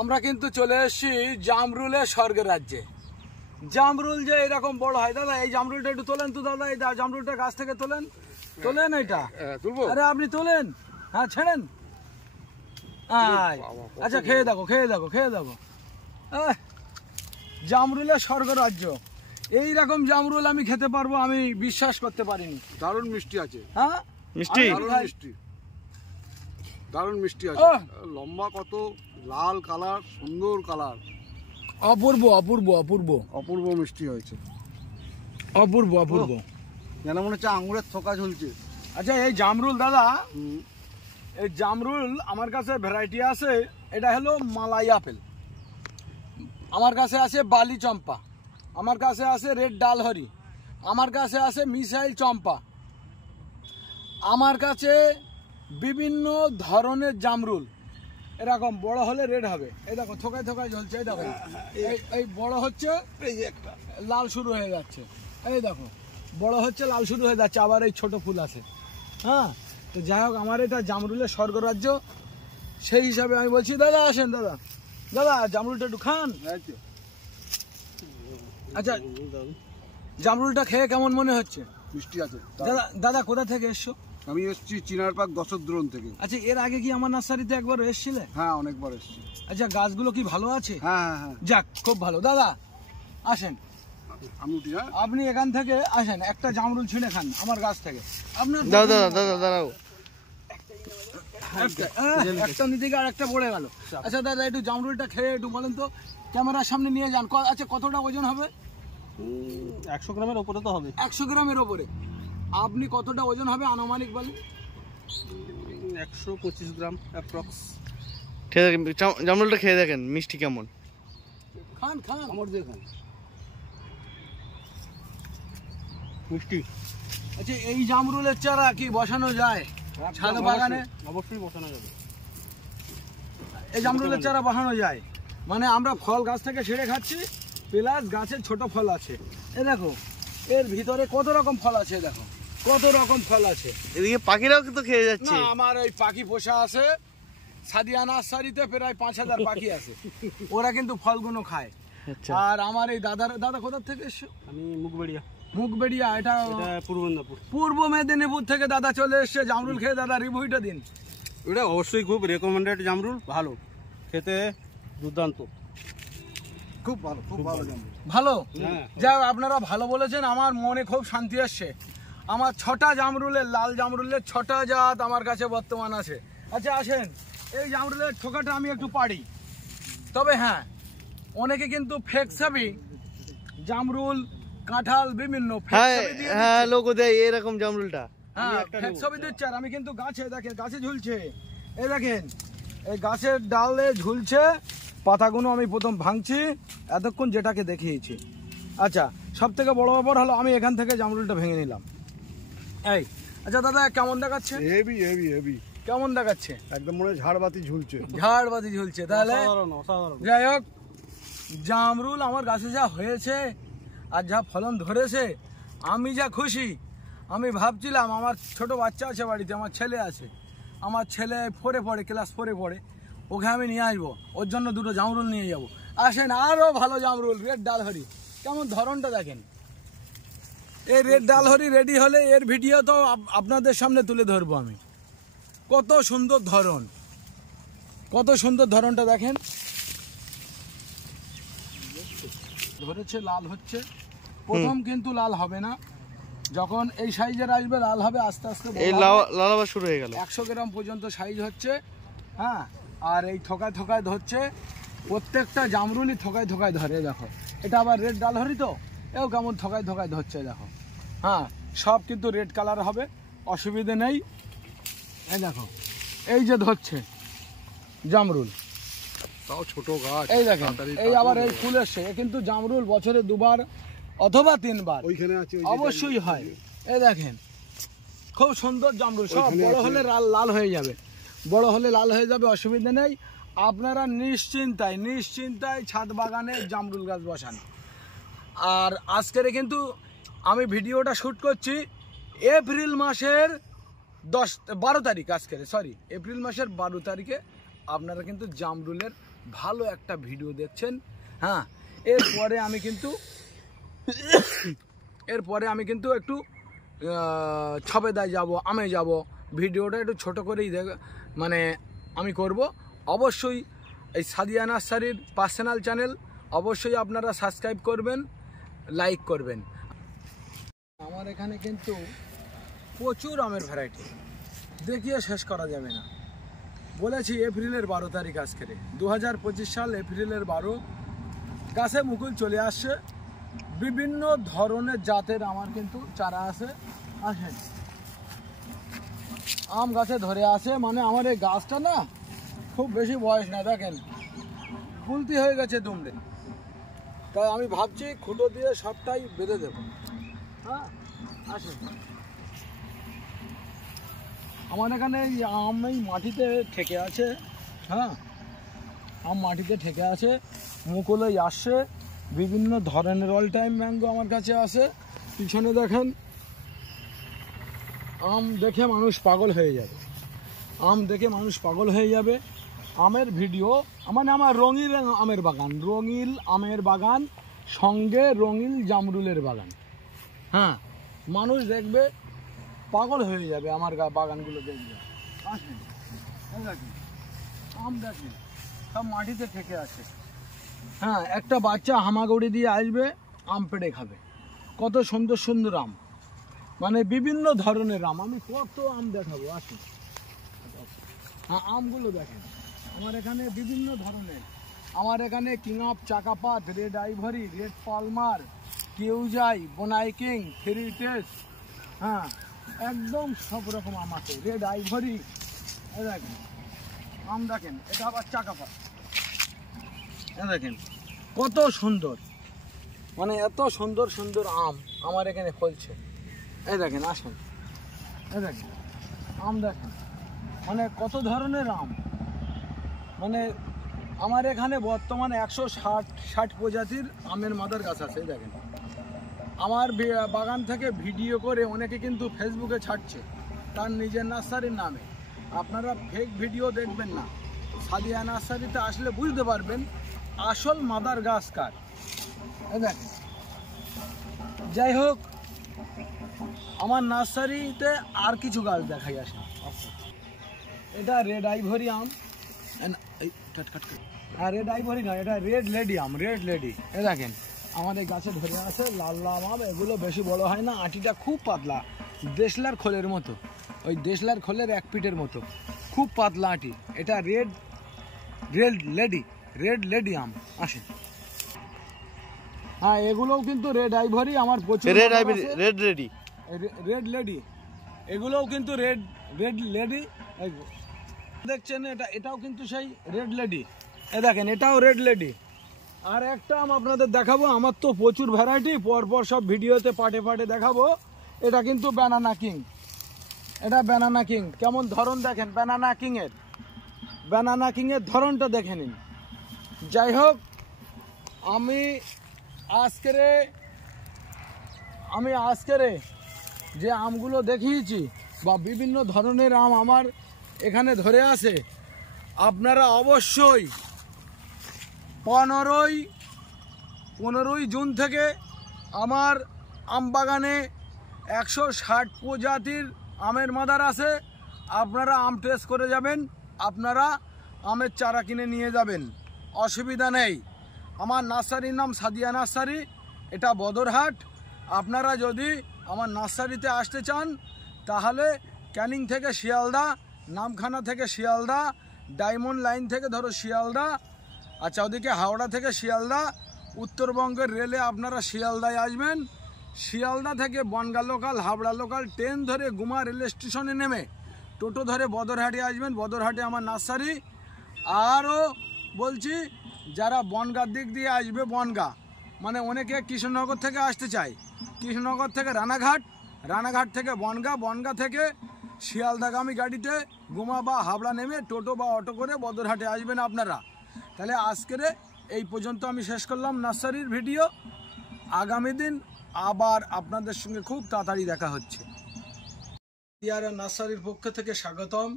আমরা কিন্তু চলে এসেছি জামরুলের স্বর্গের রাজ্যে। জামরুল যে এরকম বড় হয়, দাদা এই জামরুলটা একটু তোলেন তো দাদা, এই জামরুলটা গাছ থেকে তোলেন, তোলেন এটা তুলবো। আরে আপনি তোলেন, হ্যাঁ ছেড়েন। আচ্ছা খেয়ে দেখো, খেয়ে দেখো, খেয়ে দেখো। জামরুলের স্বর্গরাজ্য, এইরকম জামরুল আমি খেতে পারবো আমি বিশ্বাস করতে পারিনি। দারুণ মিষ্টি আছে। হ্যাঁ মিষ্টি, দারুণ মিষ্টি, দারুণ মিষ্টি আছে। লম্বা কত, লাল কালার, সুন্দর কালার, অপূর্ব অপূর্ব অপূর্ব অপূর্ব মিষ্টি হয়েছে, অপূর্ব অপূর্ব। যেন মনে হচ্ছে আঙুরের থোকা ঝুলছে। আচ্ছা এই জামরুল দাদা, এই জামরুল আমার কাছে ভ্যারাইটি আছে। এটা হলো মালাই আপেল, আমার কাছে আছে বালি চম্পা, আমার কাছে আছে রেড ডালহরি, আমার কাছে আছে মিসাইল চম্পা, আমার কাছে বিভিন্ন ধরনের জামরুল। এরকম বড় হলে রেড হবে, এই দেখো থোকায় থোকায় ঝলছে, এই দেখো এই বড় হচ্ছে, লাল শুরু হয়ে যাচ্ছে, এই দেখো বড় হচ্ছে, লাল শুরু হয়ে যাচ্ছে, আবার এই ছোট ফুল আছে। হ্যাঁ, তো যাই হোক আমার এটা জামরুলের স্বর্গরাজ্য, সেই হিসাবে আমি বলছি দাদা আসেন, দাদা দাদা জামরুলটা একটু খান। আচ্ছা জামরুলটা খেয়ে কেমন মনে হচ্ছে? মিষ্টি আছে। দাদা দাদা কোথা থেকে এসছো? আমি এসেছি চিনার পাক দশদ্রোণ থেকে। আচ্ছা এর আগে কি আমার নার্সারিতে একবার এসেছিলে? হ্যাঁ অনেকবার এসেছি। আচ্ছা গাছগুলো কি ভালো আছে? হ্যাঁ হ্যাঁ হ্যাঁ, যাক খুব ভালো। দাদা আসেন, আমি উঠি। হ্যাঁ আপনি এখান থেকে আসেন, একটা জামরুল ছিঁড়ে খান আমার গাছ থেকে। আপনার দাদা দাদা দাঁড়াও, একটা নিতে গিয়ে আর একটা পড়ে গেল। আচ্ছা দাদা একটু জামরুলটা খেয়ে একটু বলেন তো, ক্যামেরার সামনে নিয়ে যান। আচ্ছা কতটা ওজন হবে? 100 গ্রামের উপরে তো হবে। 100 গ্রামের ওপরে। আপনি কতটা ওজন হবে আনুমানিক বলেন? 125 গ্রাম অ্যাপ্রক্স। ঠিক আছে, জামরুলটা খেয়ে দেখেন মিষ্টি কেমন। খান খান, আমার দিয়ে খান, মিষ্টি। আচ্ছা এই জামরুলের চারা কি বসানো যায় ছাদ বাগানে? অবশ্যই বসানো যাবে, এই জামরুলের চারা বসানো যায়, মানে আমরা ফল গাছ থেকে ছিঁড়ে খাচ্ছি, প্লাস গাছের ছোট ফল আছে। এই দেখো এর ভিতরে কত রকম ফল আছে, দেখো কত রকম ফল আছে। এদিকে পাখিরাও তো খেয়ে যাচ্ছে। না আমার ওই পাখি পোষা আছে, সাদিয়া নার্সারিতে প্রায় 5000 পাখি আছে, ওরা কিন্তু ফলগুলো খায়। আর আমার এই দাদা কোথা থেকে এসছো? আমি মুগবেড়িয়া। মুগবেড়িয়া, এটা পূর্ব মেদিনীপুর। পূর্ব মেদিনীপুর থেকে দাদা চলে এসছে জামরুল খেয়ে। দাদা রিভিউটা দিন। এটা অবশ্যই খুব রেকমেন্ডেড জামরুল, ভালো খেতে, দুর্দান্ত, খুব ভালো, খুব ভালো জামরুল। ভালো, যাই হোক আপনারা ভালো বলেছেন, আমার মনে খুব শান্তি আসছে। আমার 6টা জামরুলের, লাল জামরুলের 6টা জাত আমার কাছে বর্তমান আছে। আচ্ছা আসেন, এই জামরুলের ঠোকাটা আমি একটু পারি, তবে হ্যাঁ অনেকে কিন্তু ফেক ছাবি জামরুল, কাঁঠাল বিভিন্ন হ্যাঁ লোক দেয় এরকম জামরুলটা, হ্যাঁ ফেক ছবি দিচ্ছে। আর আমি কিন্তু গাছে দেখেন, গাছে ঝুলছে, এই দেখেন এই গাছের ডালে ঝুলছে, পাতাগুলো আমি প্রথম ভাঙছি এতক্ষণ যেটাকে দেখিয়েছি। আচ্ছা সব থেকে বড় ব্যাপার হলো আমি এখান থেকে জামরুলটা ভেঙে নিলাম। এই আচ্ছা দাদা কেমন দেখাচ্ছে? হেভি হেভি হেভি, কেমন দেখাচ্ছে? একদম মনে হয় ঝাড়বাতি ঝুলছে, ঝাড়বাতি ঝুলছে। তাহলে অসাধারণ। যাই হোক জামরুল আমার গাছে যা হয়েছে আর যা ফলন ধরেছে, আমি যা খুশি। আমি ভাবছিলাম আমার ছোট বাচ্চা আছে বাড়িতে, আমার ছেলে আছে, আমার ছেলে 4-এ পড়ে, ক্লাস 4-এ পড়ে, ওকে আমি নিয়ে আসবো, ওর জন্য 2টো জামরুল নিয়ে যাব। আসেন আরও ভালো জামরুল, রেড ডালহরি, কেমন ধরনটা দেখেন। এই রেড ডালহরি রেডি হলে এর ভিডিও তো আপনাদের সামনে তুলে ধরবো আমি। কত সুন্দর ধরন, কত সুন্দর ধরনটা দেখেন, ধরেছে, লাল হচ্ছে। প্রথম কিন্তু লাল হবে না, যখন এই সাইজের আসবে লাল হবে, আস্তে আস্তে লালাবা শুরু হয়ে গেল। 100 গ্রাম পর্যন্ত সাইজ হচ্ছে। হ্যাঁ, আর এই থোকায় থোকায় ধরছে, প্রত্যেকটা জামরুলই থোকায় থোকায় ধরে। দেখো এটা আবার রেড ডালহরি, তো এও কেমন থোকায় থোকায় ধরছে দেখো। হ্যাঁ সব কিন্তু রেড কালার হবে, অসুবিধে নেই। এই দেখো এই যে ধরছে জামরুল, তাও ছোট গাছ, এই দেখেন এই আবার এই ফুল এসছে। কিন্তু জামরুল বছরে 2বার অথবা 3বার ওইখানে আছে, অবশ্যই হয়। এই দেখেন খুব সুন্দর জামরুল, সব বড় হলে লাল হয়ে যাবে, বড় হলে লাল হয়ে যাবে, অসুবিধা নেই। আপনারা নিশ্চিন্তায় ছাদ বাগানে জামরুল গাছ বসান। আর আজকের কিন্তু আমি ভিডিওটা শ্যুট করছি এপ্রিল মাসের 12 তারিখ, এপ্রিল মাসের 12 তারিখে আপনারা কিন্তু জামরুলের ভালো একটা ভিডিও দেখছেন। হ্যাঁ, এরপরে আমি কিন্তু একটু ছবেদায় যাব, আমে যাব, ভিডিওটা একটু ছোট করেই মানে আমি করব। অবশ্যই এই সাদিয়া নার্সারির পার্সোনাল চ্যানেল অবশ্যই আপনারা সাবস্ক্রাইব করবেন, লাইক করবেন। আমার এখানে কিন্তু প্রচুর আমের ভ্যারাইটি, দেখিয়ে শেষ করা যাবে না। বলেছি এপ্রিলের 12 তারিখ, আজকে 2025 সাল এপ্রিলের 12, গাছে মুকুল চলে আসছে। বিভিন্ন ধরনের জাতের আমার কিন্তু চারা আছে। আসেন, আম গাছে ধরে আছে, মানে আমার এই গাছটা না খুব বেশি বয়স না, দেখেন গুলতি হয়ে গেছে দুমড়ে। তাই আমি ভাবছি খুঁটো দিয়ে সবটাই বেঁধে দেবো। হ্যাঁ, আসেন, আমার এখানে আম এই মাটিতে ঠেকে আছে। হ্যাঁ, আম মাটিতে ঠেকে আছে, মুকুলই আসছে। বিভিন্ন ধরনের অল টাইম ম্যাঙ্গো আমার কাছে আছে। পিছনে দেখেন, আম দেখে মানুষ পাগল হয়ে যাবে, আম দেখে মানুষ পাগল হয়ে যাবে। আমের ভিডিও মানে আমার রঙিল আমের বাগান, রঙিল আমের বাগান সঙ্গে রঙিল জামরুলের বাগান। হ্যাঁ, মানুষ দেখবে পাগল হয়ে যাবে আমার বাগানগুলো দেখবে। আসেন, দেখেন আম, দেখেন সব মাটিতে ঠেকে আছে। হ্যাঁ, একটা বাচ্চা হামাগুড়ি দিয়ে আসবে, আম পেড়ে খাবে। কত সুন্দর সুন্দর আম, মানে বিভিন্ন ধরনের আম। আমি কত আম দেখাবো, আসুন। হ্যাঁ, আমগুলো দেখেন আমার এখানে বিভিন্ন ধরনের। আমার এখানে কিং অফ চাকাপাত, রেড আইভরি, রেড পালমার, কিউজাই, বোনাই কিং, থ্রি টেস্ট, হ্যাঁ একদম সব রকম আম আছে। রেড আইভরি, দেখেন আম, দেখেন এটা আবার চাকাপাত, দেখেন কত সুন্দর, মানে এত সুন্দর সুন্দর আম আমার এখানে ফলছে। এই দেখেন, আসুন, এই দেখেন আম, দেখেন মানে কত ধরনের আম। মানে আমার এখানে বর্তমানে 160 প্রজাতির আমের মাদার গাছ আছে। দেখেন আমার বাগান থেকে ভিডিও করে অনেকে কিন্তু ফেসবুকে ছাড়ছে তার নিজের নার্সারির নামে। আপনারা ফেক ভিডিও দেখবেন না, সাদিয়া নার্সারিতে আসলে বুঝতে পারবেন আসল মাদার গাছ কার। দেখেন, যাই হোক, আমার নার্সারিতে আর কিছু গাছ দেখাই আসে। এটা রেড আইভরি আম, আর রেড আইভরি নয়, এটা রেড লেডি আম, রেড লেডি। এ দেখেন আমাদের গাছে ধরে আছে লাল লাল আম। এগুলো বেশি বড় হয় না, আটিটা খুব পাতলা, দেশলার খোলের মতো, ওই দেশলার খোলের 1 ফিটের মতো, খুব পাতলা আটি। এটা রেড লেডি আম। আসেন, হ্যাঁ এগুলোও কিন্তু রেড আইভরি আমার প্রচুর। রেড লেডি এগুলোও কিন্তু রেড লেডি দেখছেন। এটাও কিন্তু সেই রেড লেডি। এ দেখেন এটাও রেড লেডি। আর একটা আম আপনাদের দেখাবো, আমার তো প্রচুর ভ্যারাইটি, পরপর সব ভিডিওতে পাটে পাটে দেখাবো। এটা কিন্তু ব্যানানা কিং, এটা ব্যানানা কিং। কেমন ধরন দেখেন ব্যানানা কিংয়ের ধরনটা দেখে নিন। যাই হোক, আমি আজকের যে আমগুলো দেখিয়েছি বা বিভিন্ন ধরনের আম আমার এখানে ধরে আছে, আপনারা অবশ্যই 15ই জুন থেকে আমার আম বাগানে 160 প্রজাতির আমের মাদার আছে। আপনারা আম টেস্ট করে যাবেন, আপনারা আমের চারা কিনে নিয়ে যাবেন, অসুবিধা নেই। আমার নার্সারির নাম সাদিয়া নার্সারি, এটা বদরহাট। আপনারা যদি আমার নার্সারিতে আসতে চান তাহলে ক্যানিং থেকে শিয়ালদা, নামখানা থেকে শিয়ালদা, ডায়মন্ড লাইন থেকে ধরো শিয়ালদা, আচ্ছা ওদিকে হাওড়া থেকে শিয়ালদা, উত্তরবঙ্গের রেলে আপনারা শিয়ালদায় আসবেন। শিয়ালদা থেকে Bongaon local, Howrah local train ধরে গুমা রেল স্টেশনে নেমে টোটো ধরে বদরহাটে আসবেন। বদরহাটে আমার নার্সারি। আরও বলছি, যারা বনগাঁর দিক দিয়ে আসবে, বনগাঁ মানে অনেকে কৃষ্ণনগর থেকে আসতে চায়, কৃষ্ণনগর থেকে রানাঘাট থেকে বনগাঁ থেকে শিয়ালদাগামী গাড়িতে গুমা বা হাবড়া নেমে টোটো বা অটো করে বদরহাটে আসবেন আপনারা। তাহলে আজকের এই পর্যন্ত আমি শেষ করলাম নার্সারির ভিডিও। আগামী দিন আবার আপনাদের সঙ্গে খুব তাড়াতাড়ি দেখা হচ্ছে। নার্সারির পক্ষ থেকে স্বাগতম।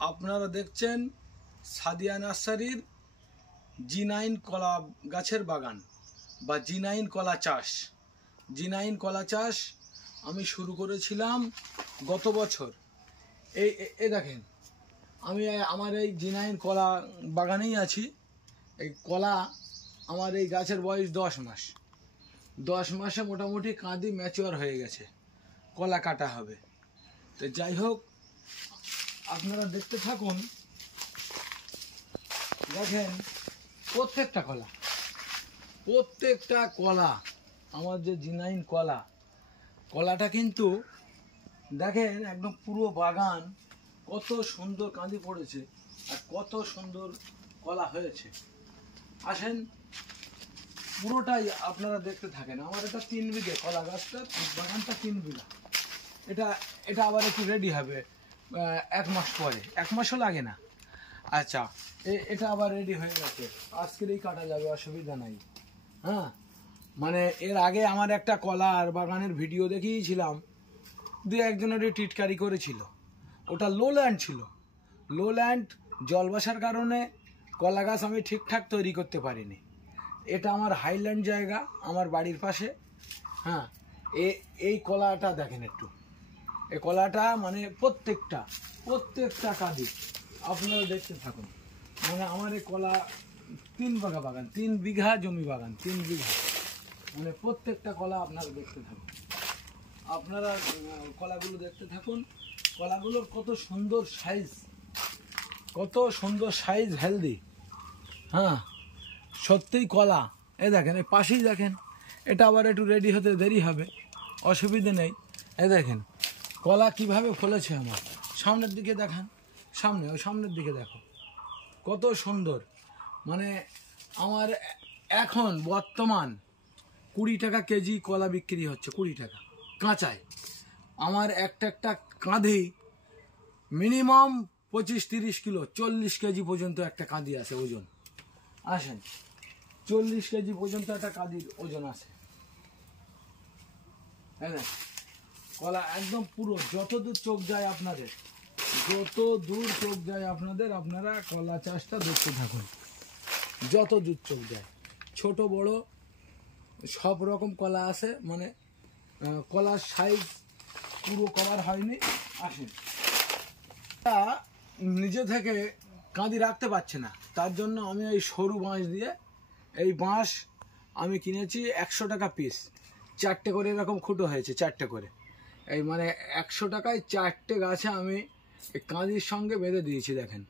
আপনারা দেখছেন সাদিয়া নার্সারির জি9 কলা গাছের বাগান বা জি9 কলা চাষ। জি9 কলা চাষ আমি শুরু করেছিলাম গত বছর। এই দেখেন, আমি আমার এই জি9 কলা বাগানেই আছি। এই কলা আমার এই গাছের বয়স 10 মাস। 10 মাসে মোটামুটি কাঁদি ম্যাচিওর হয়ে গেছে, কলা কাটা হবে। তো যাই হোক, আপনারা দেখতে থাকুন। দেখেন প্রত্যেকটা কলা আমার যে জি9 কলাটা কিন্তু দেখেন একদম পুরো বাগান কত সুন্দর কাঁদি পড়েছে আর কত সুন্দর কলা হয়েছে। আসেন পুরোটাই আপনারা দেখতে থাকেন। আমার এটা 3 বিঘে কলা গাছটা, বাগানটা 3 বিঘা। এটা আবার একটু রেডি হবে 1 মাস পরে, 1 মাসও লাগে না। আচ্ছা, এটা আবার রেডি হয়ে গেছে, আজকেরই কাটা যাবে, অসুবিধা নাই। হ্যাঁ, মানে এর আগে আমার একটা কলার বাগানের ভিডিও দেখিয়েছিলাম, 2-1জনের টিটকারি করেছিল। ওটা লোল্যান্ড ছিল। লোল্যান্ড জল বাসার কারণে কলা গাছ আমি ঠিকঠাক তৈরি করতে পারিনি। এটা আমার হাইল্যান্ড জায়গা, আমার বাড়ির পাশে। হ্যাঁ, এই কলাটা দেখেন একটু, এই কলাটা মানে প্রত্যেকটা কাঁদি আপনারা দেখতে থাকুন। মানে আমার এই কলা 3 বিঘা বাগান, 3 বিঘা জমি বাগান, 3 বিঘা। মানে প্রত্যেকটা কলা আপনারা দেখতে থাকুন। আপনারা কলাগুলো দেখতে থাকুন। কলাগুলোর কত সুন্দর সাইজ, হেলদি। হ্যাঁ, সত্যিই কলা। এই দেখেন, এই পাশেই দেখেন, এটা আবার একটু রেডি হতে দেরি হবে, অসুবিধে নেই। এই দেখেন কলা কিভাবে ফলেছে আমার। সামনের দিকে দেখান, সামনের দিকে দেখো কত সুন্দর। মানে আমার এখন বর্তমান 20 টাকা কেজি কলা বিক্রি হচ্ছে, 20 টাকা কাঁচায়। আমার একটা কাঁধি মিনিমাম 25-30 কিলো, 40 কেজি পর্যন্ত একটা কাঁদি আছে ওজন। আসেন, 40 কেজি পর্যন্ত একটা কাঁদির ওজন আছে। হ্যাঁ, কলা একদম পুরো, যতদূর চোখ যায় আপনাদের, আপনারা কলা চাষটা দেখতে থাকুন। যতদূর চোখ যায়, ছোট বড় সব রকম কলা আছে। মানে কলার সাইজ পুরো কভার হয়নি। আসেন, নিজে থেকে কাঁদি রাখতে পারছে না, তার জন্য আমি এই সরু বাঁশ দিয়ে, এই বাঁশ আমি কিনেছি 100 টাকা পিস, 4টে করে এরকম খুঁটো হয়েছে, 4টে করে। এই মানে 100 টাকায় 4টে গাছে আমি এই কাঁদির সঙ্গে বেঁধে দিয়েছি। দেখেন,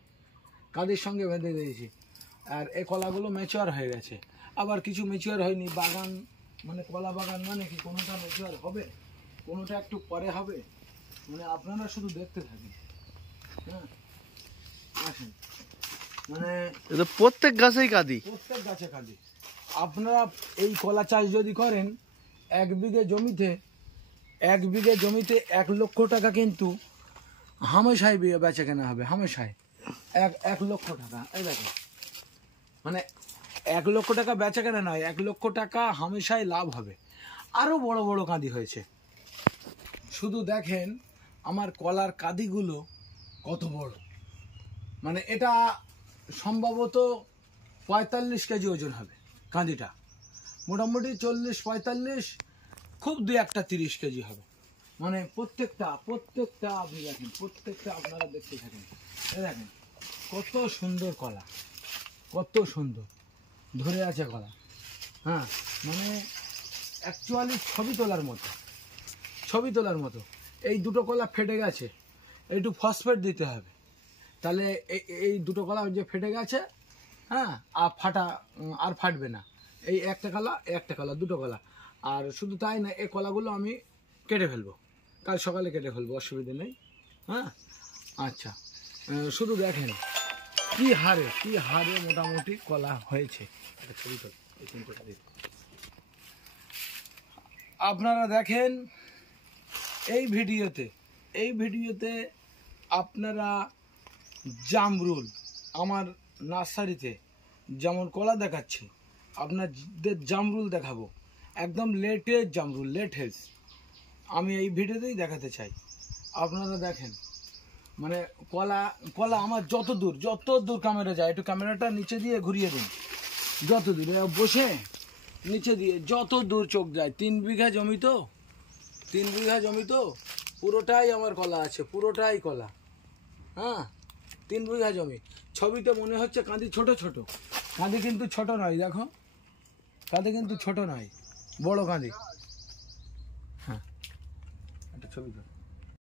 কাঁদির সঙ্গে বেঁধে দিয়েছি। আর এই কলাগুলো ম্যাচিওর হয়ে গেছে, আবার কিছু ম্যাচিওর হয়নি। বাগান মানে কলা বাগান মানে কি, কোনোটা ম্যাচিওর হবে, কোনোটা একটু পরে হবে। মানে আপনারা শুধু দেখতে থাকেন। হ্যাঁ, আসেন, মানে প্রত্যেক গাছেই কাঁদি, প্রত্যেক গাছে কাঁদি। আপনারা এই কলা চাষ যদি করেন, 1 বিঘে জমিতে 1 লক্ষ টাকা কিন্তু হামেশাই বেচা কেনা হবে, হামেশাই 1 লক্ষ টাকা। এই দেখেন, মানে 1 লক্ষ টাকা বেচা কেনা নয়, 1 লক্ষ টাকা হামেশাই লাভ হবে। আরও বড় বড় কাঁদি হয়েছে। শুধু দেখেন আমার কলার কাঁদিগুলো কত বড়। মানে এটা সম্ভবত 45 কেজি ওজন হবে কাঁদিটা, মোটামুটি 40-45, খুব 2-1টা 30 কেজি হবে। মানে প্রত্যেকটা আপনি দেখেন, প্রত্যেকটা আপনারা দেখতে থাকেন। দেখেন কত সুন্দর কলা, কত সুন্দর ধরে আছে কলা। হ্যাঁ, মানে অ্যাকচুয়ালি ছবি তোলার মতো। এই দুটো কলা ফেটে গেছে, একটু ফসফেট দিতে হবে, তাহলে এই দুটো কলা যে ফেটে গেছে, হ্যাঁ, আর ফাটবে না। এই একটা কলা, দুটো কলা। আর শুধু তাই না, এই কলাগুলো আমি কেটে ফেলবো, কাল সকালে কেটে ফেলবো, অসুবিধা নেই। হ্যাঁ, আচ্ছা, শুধু দেখেন কি হারে মোটামুটি কলা হয়েছে। আপনারা দেখেন এই ভিডিওতে আপনারা জামরুল আমার নার্সারিতে যেমন কলা দেখাচ্ছি, আপনাদের জামরুল দেখাবো, একদম লেটেস্ট জামরুল, লেটেস্ট আমি এই ভিডিওতেই দেখাতে চাই। আপনারা দেখেন মানে কলা কলা আমার যত দূর ক্যামেরা যায়, একটু ক্যামেরাটা নিচে দিয়ে ঘুরিয়ে দিন, যত দূর বসে নিচে দিয়ে যত দূর চোখ যায়। 3 বিঘা জমি তো, 3 বিঘা জমি তো, পুরোটাই আমার কলা আছে, পুরোটাই কলা। হ্যাঁ, 3 বিঘা জমি। ছবিতে মনে হচ্ছে কাঁদি ছোট ছোট, কাঁদি কিন্তু ছোট নয়, দেখো কাঁদি কিন্তু ছোট নয়, বড় কাঁদি। হ্যাঁ, একটা ছবি তো।